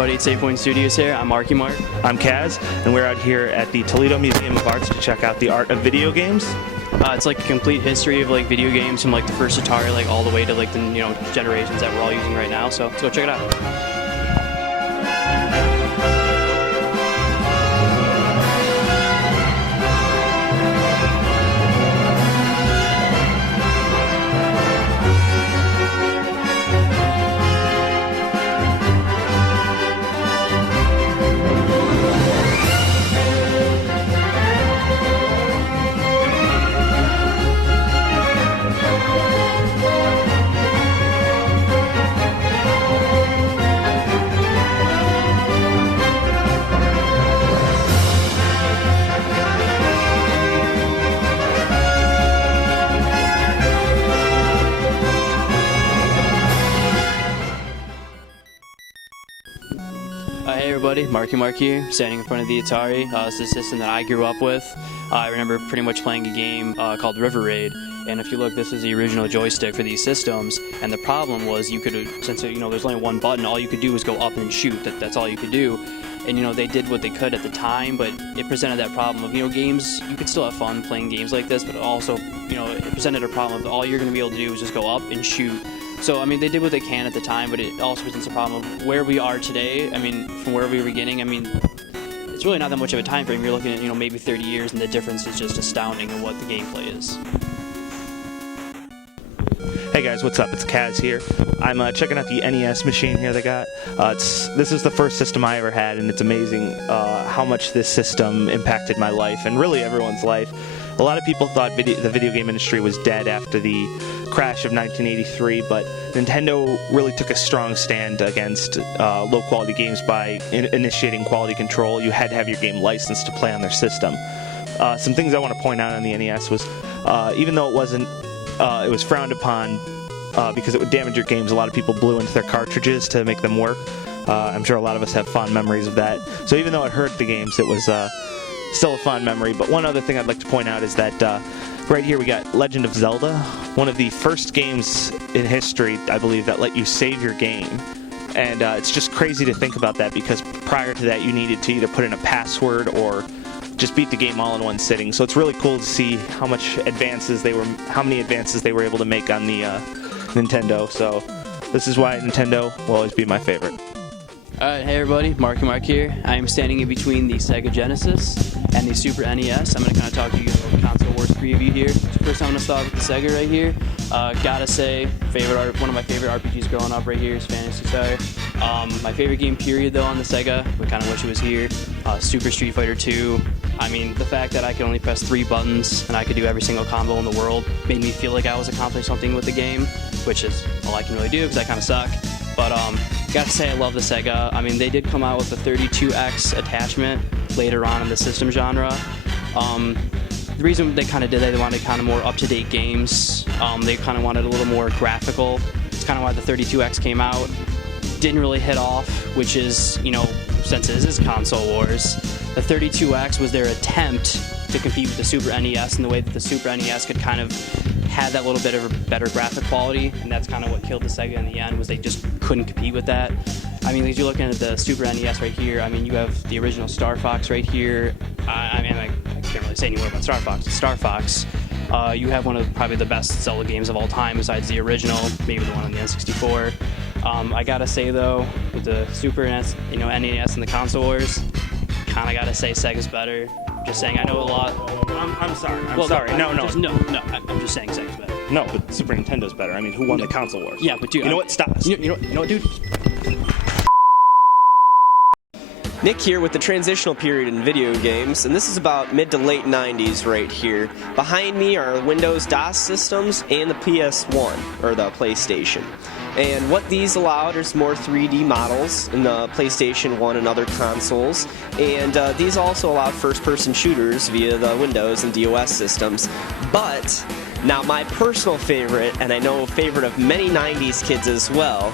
everybody, it's 8 Point Studios here. I'm Marky Mark. I'm Kaz, and we're out here at the Toledo Museum of Art to check out the art of video games. It's like a complete history of like video games from like the first Atari like all the way to like the generations that we're all using right now. So let's go check it out. Hey everybody, Marky Mark here, standing in front of the Atari. This is a system that I grew up with. I remember pretty much playing a game called River Raid, and if you look, this is the original joystick for these systems, and the problem was you could, since there's only one button, all you could do was go up and shoot. That's all you could do. And they did what they could at the time, but it presented that problem of games, you could still have fun playing games like this, but also it presented a problem of all you're going to be able to do is just go up and shoot. So, they did what they can at the time, but it also presents a problem of where we are today. From where we were beginning, it's really not that much of a time frame. You're looking at, maybe 30 years, and the difference is just astounding in what the gameplay is. Hey guys, what's up? It's Kaz here. I'm checking out the NES machine here they got. This is the first system I ever had, and it's amazing how much this system impacted my life, and really everyone's life. A lot of people thought the video game industry was dead after the crash of 1983, but Nintendo really took a strong stand against low-quality games by initiating quality control. You had to have your game licensed to play on their system. Some things I want to point out on the NES was, even though it was frowned upon because it would damage your games, a lot of people blew into their cartridges to make them work. I'm sure a lot of us have fond memories of that. So even though it hurt the games, it was still a fond memory. But one other thing I'd like to point out is that right here we got Legend of Zelda, one of the first games in history, I believe, that let you save your game. And it's just crazy to think about that, because prior to that you needed to either put in a password or just beat the game all in one sitting. So it's really cool to see how many advances they were able to make on the Nintendo. So this is why Nintendo will always be my favorite. Alright, hey everybody, Marky Mark here. I am standing in between the Sega Genesis and the Super NES. I'm going to kind of talk to you about the Console Wars preview here. So first I'm going to start with the Sega right here. Gotta say, one of my favorite RPGs growing up right here is Phantasy Star. My favorite game period though on the Sega, I kind of wish it was here, Super Street Fighter 2. The fact that I could only press 3 buttons and I could do every single combo in the world made me feel like I was accomplishing something with the game, which is all I can really do because I kind of suck. But gotta say I love the Sega. They did come out with the 32X attachment later on in the system genre. The reason they kind of did that, they wanted kind of more up-to-date games. They kind of wanted a little more graphical. It's kind of why the 32X came out. Didn't really hit off, which is, since this is Console Wars, the 32X was their attempt to compete with the Super NES in the way that the Super NES could kind of had that little bit of a better graphic quality, and that's kind of what killed the Sega in the end, was they just couldn't compete with that. As you're looking at the Super NES right here, you have the original Star Fox right here. I can't really say any more about Star Fox. Star Fox, you have one of probably the best Zelda games of all time, besides the original, maybe the one on the N64. I gotta say though, with the Super NES, NES and the Console Wars, kind of gotta say Sega's better. Just saying, I know a lot. I'm sorry. I'm sorry. No. I'm just saying Sega's better. No, but Super Nintendo's better. Who won the Console Wars? Yeah, but dude, you know what? Stop. You know what, dude? Nick here with the transitional period in video games, and this is about mid to late 90s right here. Behind me are Windows DOS systems and the PS1, or the PlayStation. And what these allowed is more 3D models in the PlayStation 1 and other consoles, and these also allowed first-person shooters via the Windows and DOS systems. But now my personal favorite, and I know a favorite of many 90s kids as well,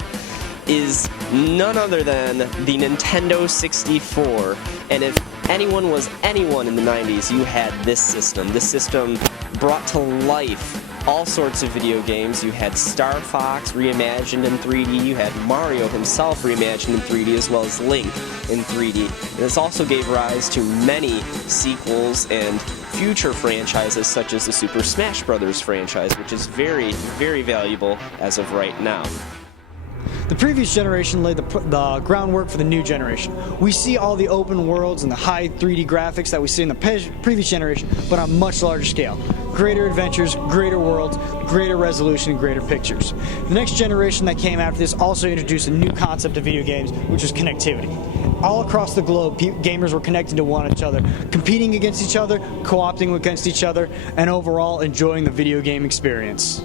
is none other than the Nintendo 64. And if anyone was anyone in the 90s, you had this system. This system brought to life all sorts of video games. You had Star Fox reimagined in 3D, you had Mario himself reimagined in 3D, as well as Link in 3D. And this also gave rise to many sequels and future franchises such as the Super Smash Bros. Franchise, which is very, very valuable as of right now. The previous generation laid the groundwork for the new generation. We see all the open worlds and the high 3D graphics that we see in the previous generation, but on a much larger scale. Greater adventures, greater worlds, greater resolution, and greater pictures. The next generation that came after this also introduced a new concept of video games, which was connectivity. All across the globe, gamers were connected to one another, competing against each other, co-opting against each other, and overall enjoying the video game experience.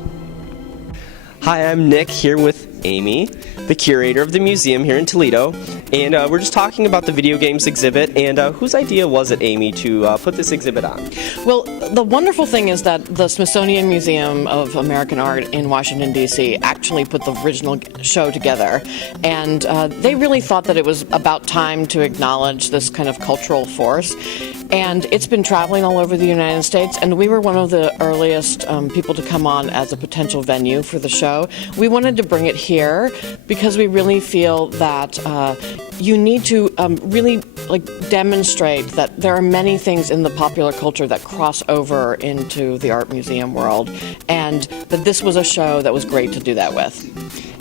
Hi, I'm Nick here with Amy, the curator of the museum here in Toledo, and we're just talking about the video games exhibit. And whose idea was it, Amy, to put this exhibit on? Well, the wonderful thing is that the Smithsonian Museum of American Art in Washington, D.C. actually put the original show together, and they really thought that it was about time to acknowledge this kind of cultural force. And it's been traveling all over the United States, and we were one of the earliest people to come on as a potential venue for the show. We wanted to bring it here because we really feel that you need to really demonstrate that there are many things in the popular culture that cross over into the art museum world, and that this was a show that was great to do that with.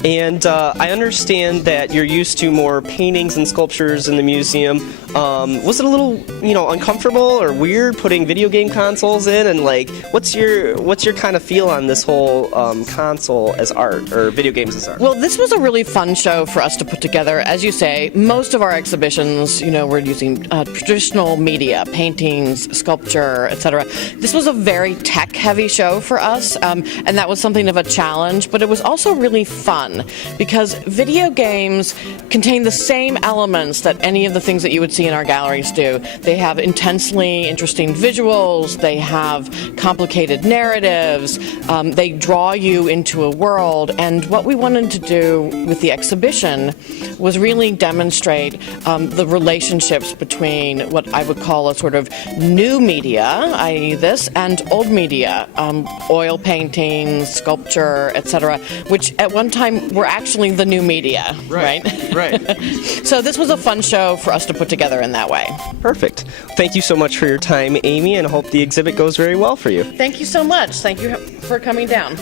And I understand that you're used to more paintings and sculptures in the museum. Was it a little, uncomfortable or weird putting video game consoles in? And what's your kind of feel on this whole console as art, or video games as art? Well, this was a really fun show for us to put together. As you say, most of our exhibitions, we're using traditional media, paintings, sculpture, etc. This was a very tech-heavy show for us, and that was something of a challenge. But it was also really fun, because video games contain the same elements that any of the things that you would see in our galleries do. They have intensely interesting visuals, they have complicated narratives, they draw you into a world, and what we wanted to do with the exhibition was really demonstrate the relationships between what I would call a sort of new media, i.e. this, and old media, oil paintings, sculpture, etc., which at one time were actually the new media, right? Right. So this was a fun show for us to put together in that way. Perfect. Thank you so much for your time, Amy, and I hope the exhibit goes very well for you. Thank you so much. Thank you for coming down.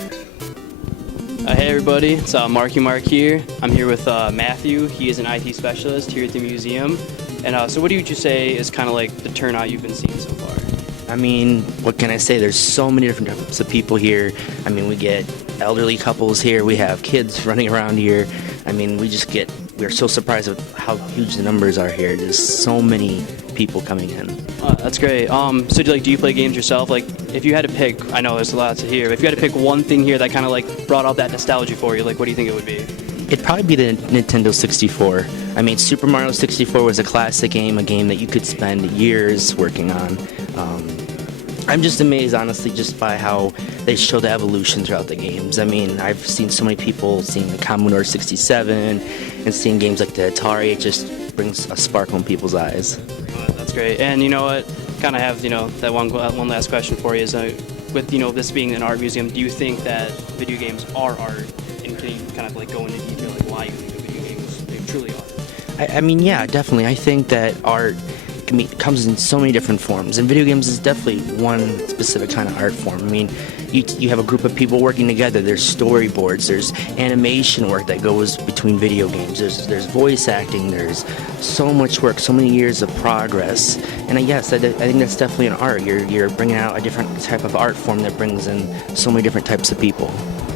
Hey everybody, it's Marky Mark here. I'm here with Matthew. He is an IT specialist here at the museum. And so what would you say is kind of like the turnout you've been seeing so far? I mean, what can I say? There's so many different types of people here. I mean, we get elderly couples here. We have kids running around here. I mean, we're so surprised with how huge the numbers are here. There's so many people coming in. That's great. So do you play games yourself? If you had to pick, I know there's a lot to hear, but if you had to pick one thing here that kind of brought out that nostalgia for you, what do you think it would be? It'd probably be the Nintendo 64. I mean, Super Mario 64 was a classic game, a game that you could spend years working on. I'm just amazed, honestly, just by how they show the evolution throughout the games. I mean, I've seen so many people seeing the Commodore 67 and seeing games like the Atari. It just brings a sparkle in people's eyes. That's great. And you know what? Kind of have that one last question for you is with this being an art museum, do you think that video games are art? And can you kind of go into detail why you think that video games they truly are? I mean, yeah, definitely. I think that art comes in so many different forms, and video games is definitely one specific kind of art form. I mean, you have a group of people working together. There's storyboards, there's animation work that goes between video games, there's voice acting, there's so much work, so many years of progress. And yes, I think that's definitely an art. You're bringing out a different type of art form that brings in so many different types of people.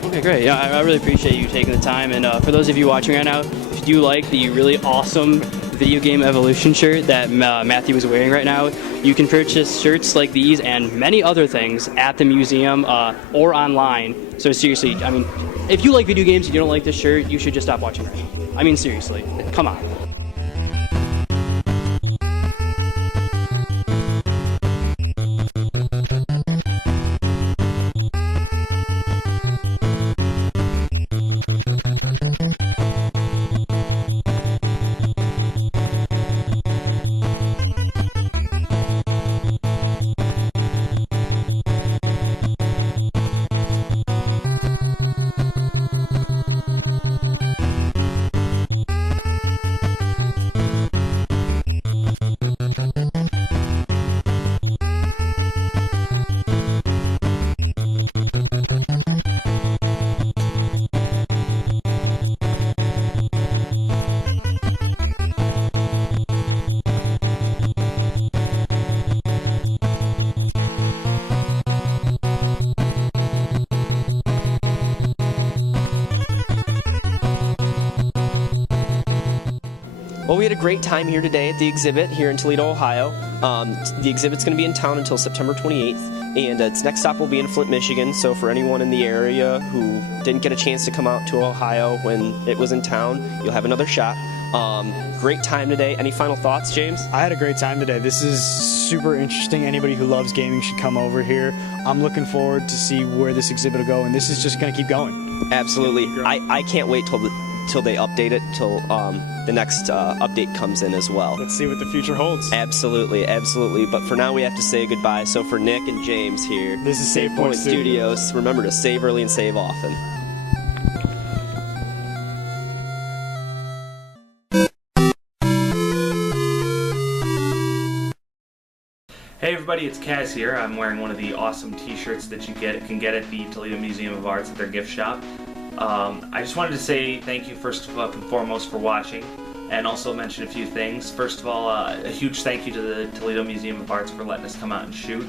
Okay, great. Yeah, I really appreciate you taking the time. And for those of you watching right now, if you like the really awesome video game evolution shirt that Matthew is wearing right now, you can purchase shirts like these and many other things at the museum or online. So seriously, I mean, if you like video games and you don't like this shirt, you should just stop watching right now. I mean, seriously, come on. had a great time here today at the exhibit here in Toledo, Ohio. The exhibit's going to be in town until September 28th, and its next stop will be in Flint, Michigan. So for anyone in the area who didn't get a chance to come out to Ohio when it was in town, you'll have another shot. Great time today. Any final thoughts, James? I had a great time today. This is super interesting. Anybody who loves gaming should come over here. I'm looking forward to see where this exhibit will go, and this is just going to keep going. Absolutely. I can't wait till they update it, till the next update comes in as well. Let's see what the future holds. Absolutely, absolutely. But for now, we have to say goodbye. So for Nick and James here, this is Save Point Studios. Remember to save early and save often. Hey everybody, it's Kaz here. I'm wearing one of the awesome t-shirts that you can get at the Toledo Museum of Art at their gift shop. I just wanted to say thank you first and foremost for watching, and also mention a few things. First of all, a huge thank you to the Toledo Museum of Art for letting us come out and shoot.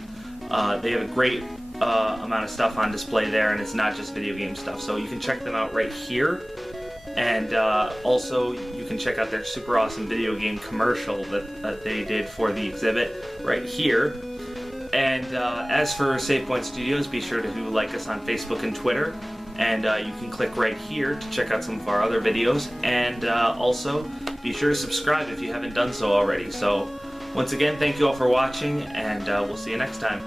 They have a great amount of stuff on display there, and it's not just video game stuff, so you can check them out right here. And also, you can check out their super awesome video game commercial that they did for the exhibit right here. And as for Save Point Studios, be sure to like us on Facebook and Twitter. And you can click right here to check out some of our other videos. And also, be sure to subscribe if you haven't done so already. So, once again, thank you all for watching, and we'll see you next time.